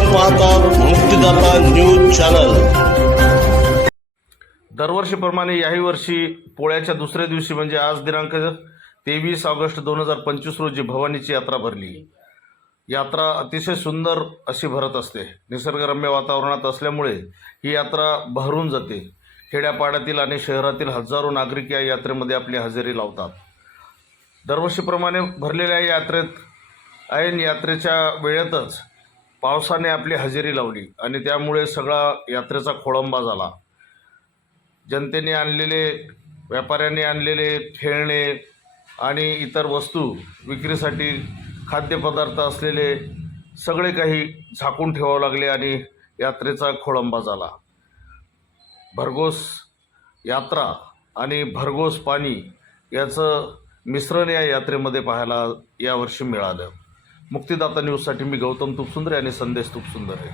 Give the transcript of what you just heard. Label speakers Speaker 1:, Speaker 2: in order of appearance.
Speaker 1: आपण पाहतात मुक्तीदाता news channel.
Speaker 2: दरवर्षीप्रमाणे याही वर्षी पोळ्याच्या दुसऱ्या दिवशी म्हणजे आज दिनांक तेवीस ऑगस्ट दोन हजार पंचवीस रोजी भवानीची यात्रा भरली. यात्रा अतिशय सुंदर अशी भरत असते. निसर्गरम्य वातावरणात असल्यामुळे ही यात्रा बहरून जाते. खेड्यापाड्यातील आणि शहरातील हजारो नागरिक या यात्रेमध्ये आपली हजेरी लावतात. दरवर्षीप्रमाणे भरलेल्या यात्रेत ऐन यात्रेच्या वेळेतच पावसाने आपली हजेरी लावली आणि त्यामुळे सगळा यात्रेचा खोळंबा झाला. जनतेने आणलेले व्यापाऱ्यांनी आणलेले खेळणे आणि इतर वस्तू विक्रीसाठी खाद्यपदार्थ असलेले सगळे काही झाकून ठेवावं लागले आणि यात्रेचा खोळंबा झाला. भरघोस यात्रा आणि भरघोस पाणी याचं मिश्रण या यात्रेमध्ये पाहायला यावर्षी मिळालं. मुक्तिदाता न्यूजसाठी मी गौतम तुपसुंदरे आणि संदेश तुपसुंदरे